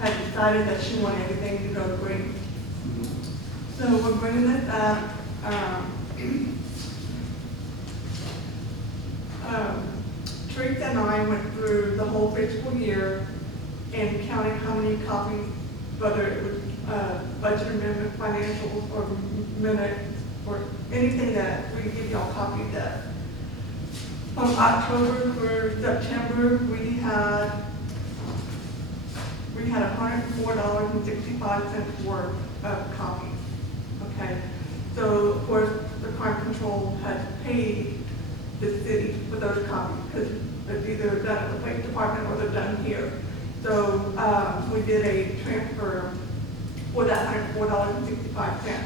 had decided that she wanted everything to go green. So we're bringing this up. Teresa and I went through the whole fiscal year and counted how many copies, whether it was budget amendment, financials, or minutes, or anything that we give y'all copies of. From October through September, we had $104.65 worth of copies. Okay, so of course the crime control has paid the city for those copies because it's either done at the police department or they're done here. So we did a transfer for that $104.65.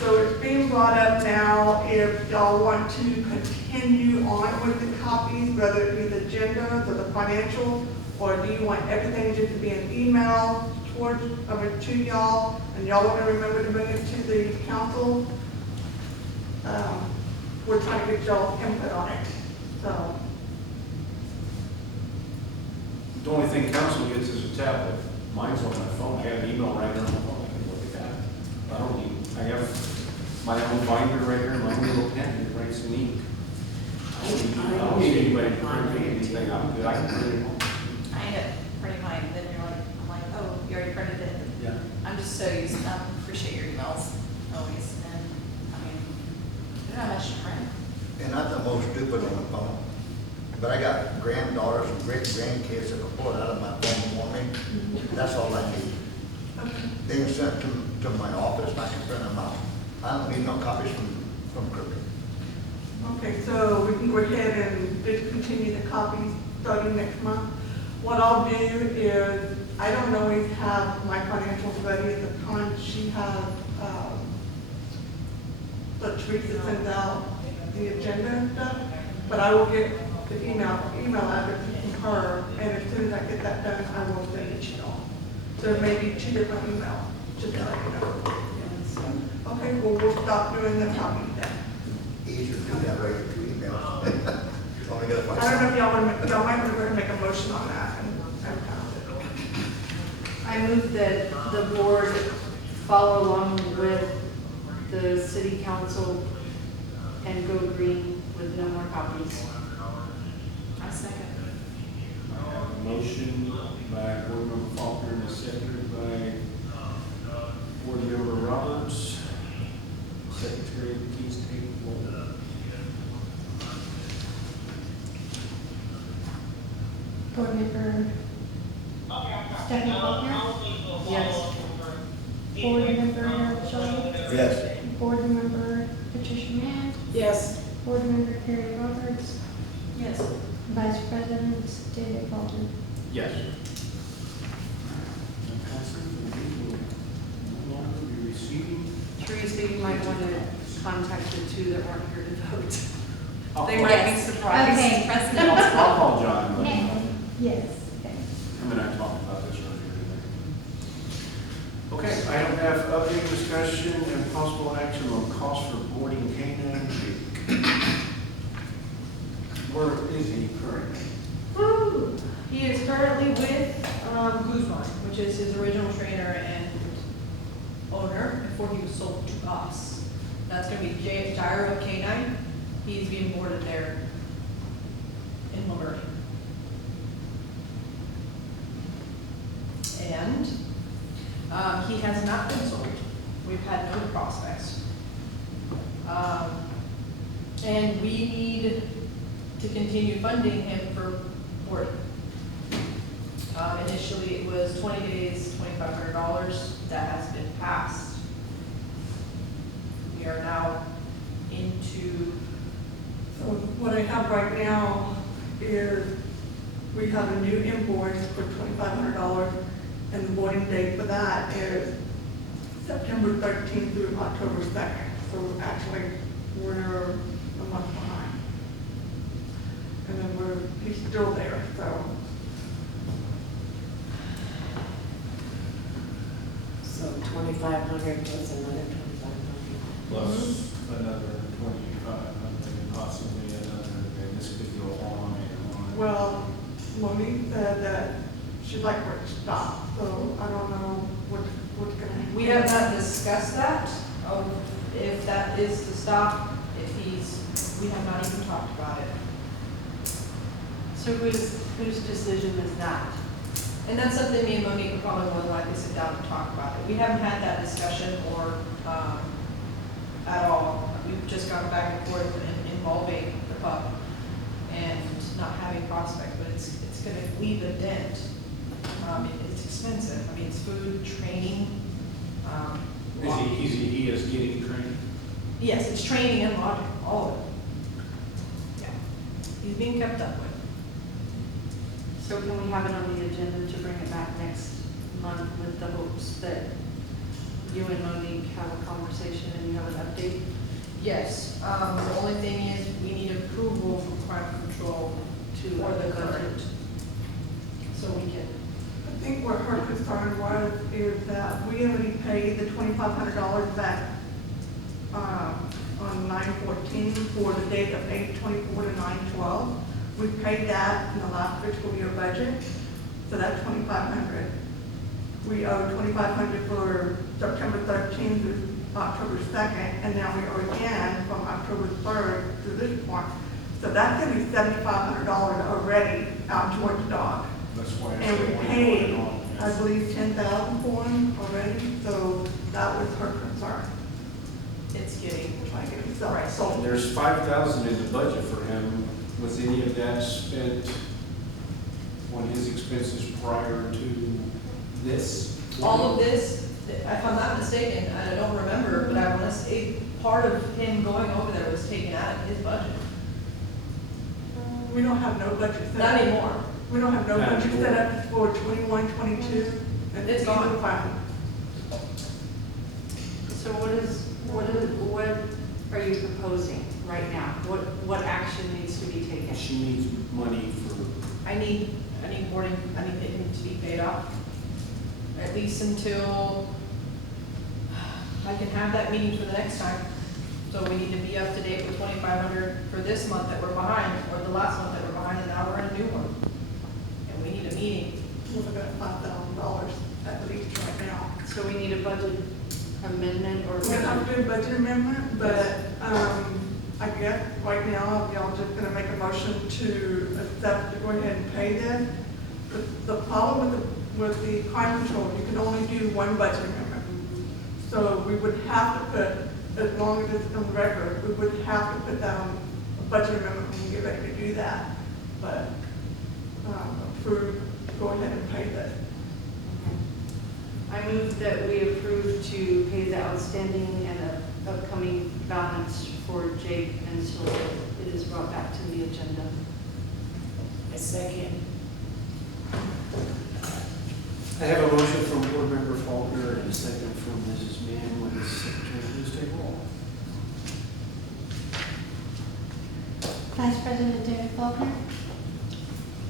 So it's being brought up now if y'all want to continue on with the copies, whether it be the agendas or the financial, or do you want everything just to be an email to y'all, and y'all want to remember to bring it to the council? We're trying to get y'all's input on it. So The only thing council gets is a tablet. Mine's on my phone. I have an email right here on my phone. I can look at that. I don't need, I have my own binder right here, my own little pen, it writes in ink. I don't need anybody to print me anything. I'm good. I can print it home. I end up printing mine, then I'm like, oh, you already printed it. Yeah. I'm just so used, appreciate your emails, always, and, I mean, you don't have much to print. And I'm the most stupid on the phone, but I got granddaughters and great grandkids that can pull it out of my phone for me. That's all I need. They can send it to my office and I can print them out. I don't need no copies from Kirby. okay, so we can go ahead and discontinue the copies starting next month. What I'll do is, I don't always have my financials ready at the time she has, but Teresa sends out the agenda and stuff, but I will get the email address from her, and as soon as I get that done, I will send it to y'all. There may be 2 different emails, just to let you know. Okay, well, we'll stop doing the copies then. Easier to do that way with 2 emails. Only got I don't know if y'all want to, y'all might want to make a motion on that and pass it. I move that the board follow along with the city council and go green with no more copies. I second. I have a motion by Board Member Faulkner and a second by Board Member Roberts. Secretary, please take roll. Board Member Stephanie Faulkner. Yes. Board Member Schultz. Yes. Board Member Patricia Mann. Yes. Board Member Kirby Roberts. Yes. Vice President David Baldwin. Yes. That passes. We will no longer be receiving. Teresa, you might want to contact the 2 that weren't here to vote. They I'll might be Yes. surprised. Okay. Precedent. call John. and let him know. Yes, okay. Him and I talked about this earlier today. Okay, item F, update discussion and possible action on cost for boarding canine. Where is he currently? Woo! He is currently with Guzman, which is his original trainer and owner before he was sold to us. That's going to be Gyro Canine. He's being boarded there in Laverne. And he has not been sold. We've had no prospects. And we need to continue funding him for boarding. Initially, it was 20 days, $2,500. That has been passed. We are now into, So what I have right now is we have a new invoice for $2,500, and the boarding date for that is September 13th through October 2nd. So actually, we're a month behind. And then he's still there, so. So 2,500 plus another 2,500. Plus another 2,500 and possibly another, and this could go on and on. Well, Monique said that she'd like for it to stop, so I don't know what's gonna happen. We have not discussed that, if that is to stop, we have not even talked about it. So whose decision is that? And that's something me and Monique would probably would like to sit down and talk about it. We haven't had that discussion or, at all. We've just gone back and forth involving the pub and not having prospects, but it's gonna leave a dent. It's expensive. I mean, it's food, training, He is getting trained. yes, it's training and lodging, all of it. Yeah. He's being kept up with. So can we have it on the agenda to bring it back next month with the hopes that you and Monique have a conversation and you have an update? Yes, the only thing is we need approval from crime control To or the budget. current. So we can, I think what her concern was is that we already paid the $2,500 back, on 9/14 for the date of 8/24 to 9/12. We paid that in the last fiscal year budget, so that's $2,500. We owe $2,500 for September 13th to October 2nd, and now we owe again from October 3rd to this point. So that's gonna be $7,500 already out towards the dog. That's why. I And said, we what are you paid, going on? I believe, 10,000 for him already, so that was her concern. it's getting, We're trying to get himself Right. sold. There's 5,000 in the budget for him. Was any of that spent on his expenses prior to this? all of this, if I'm not mistaken, I don't remember, but I want to say, part of him going over there was taken out of his budget. We don't have no budget set Not up. anymore. We don't have no Not budget anymore. set up for 21, 22. and It's gone. either department. So what are you proposing right now? What action needs to be taken? She needs money for, I need boarding, I need it to be paid off, at least until I can have that meeting for the next time. So we need to be up to date with 2,500 for this month that we're behind, or the last month that we're behind, and now we're in a new one. And we need a meeting. We're looking at $5,000 at least right now. So we need a budget amendment or? We're gonna have to do a budget amendment, but, I guess right now, y'all just gonna make a motion to accept, to go ahead and pay this. The problem with the crime control, you can only do one budget amendment. So we would have to put, as long as it's on record, we would have to put down a budget amendment when we get ready to do that. But, approve, go ahead and pay this. I move that we approve to pay the outstanding and upcoming balance for Jake until it is brought back to the agenda. A second. I have a motion from Board Member Faulkner and a second from Mrs. Mann. Would the secretary please take roll? Vice President David Faulkner,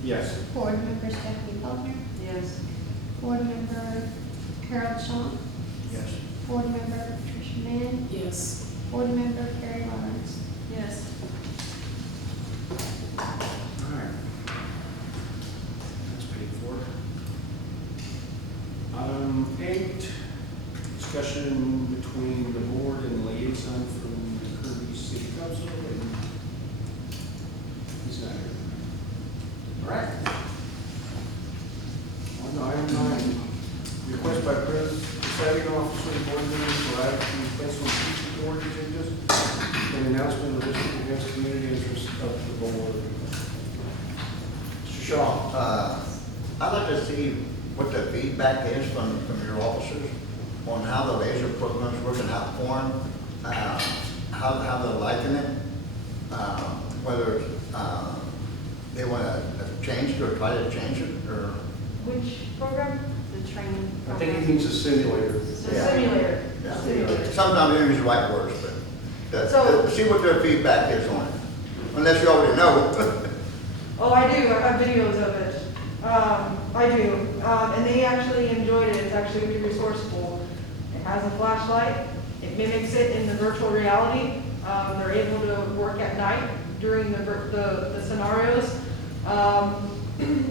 Yes. Board Member Stephanie Faulkner, Yes. Board Member Harold Shaw, Yes. Board Member Patricia Mann, Yes. Board Member Carrie Roberts. Yes. All right. That's paid for. 8, discussion between the board and liaison from the Kirby City Council. And he's not here. All right. On item 9, request by presiding officer of board members for item to be placed on future board agendas and announcement of district against community interest of the board. Mr. Shaw, I'd like to see what the feedback is from your officers on how the laser program's working out for them, how they're liking it, whether they want to change it or try to change it, or, Which program? The training I program? think he means a simulator. It's a Yeah. simulator. yeah. Sometimes they don't use the right words, but So- see what their feedback is on it, unless you already know. Oh, I do, I have videos of it. I do, and they actually enjoyed it, it's actually really resourceful. It has a flashlight, it mimics it in the virtual reality. They're able to work at night during the scenarios.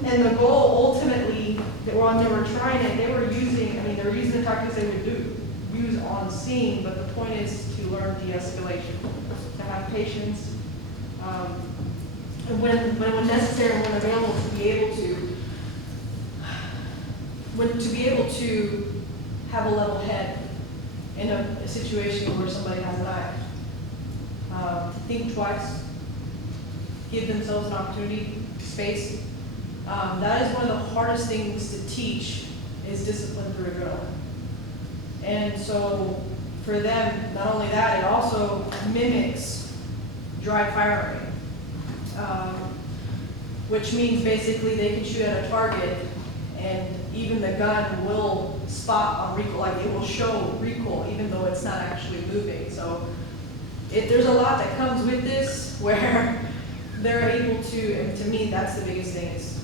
And the goal ultimately, that when they were trying it, they were using, I mean, they were using the tactics they would use on scene, but the point is to learn de-escalation, to have patience, and when necessary, and when available, to be able to have a level head in a situation where somebody has a knife. To think twice, give themselves an opportunity, space. That is one of the hardest things to teach, is discipline through adrenaline. And so for them, not only that, it also mimics dry firing, which means basically they can shoot at a target and even the gun will spot on recoil, like it will show recoil even though it's not actually moving. So there's a lot that comes with this where they're able to, and to me, that's the biggest thing, is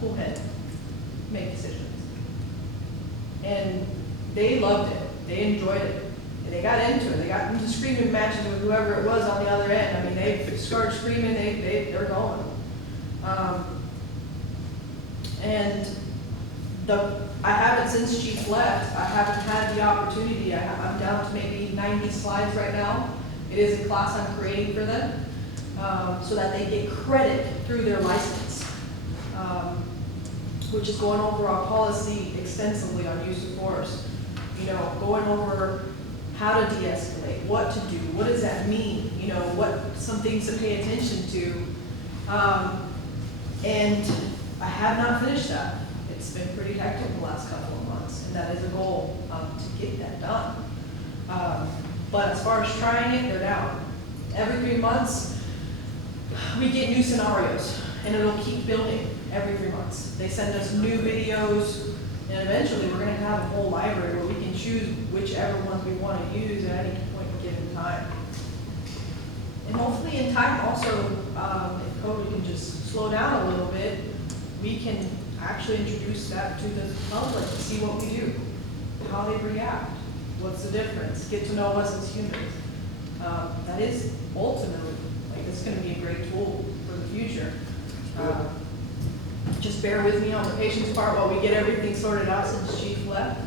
cool head, make decisions. And they loved it, they enjoyed it, and they got into it. They got into screaming matches with whoever it was on the other end. I mean, they started screaming, they're going. And I haven't, since Chief left, I haven't had the opportunity. I'm down to maybe 90 slides right now. It is a class I'm creating for them, so that they get credit through their license, which is going over our policy extensively on use of force. You know, going over how to de-escalate, what to do, what does that mean, you know, what some things to pay attention to. And I have not finished that. It's been pretty hectic the last couple of months, and that is a goal, to get that done. But as far as trying it, they're down. Every 3 months, we get new scenarios, and it'll keep building every 3 months. They send us new videos, and eventually we're gonna have a whole library where we can choose whichever ones we wanna use at any point given time. And hopefully in time also, if COVID can just slow down a little bit, we can actually introduce that to the public to see what we do, how they react, what's the difference, get to know us as humans. That is ultimately, like, it's gonna be a great tool for the future. Just bear with me on the patient's part while we get everything sorted out since Chief left,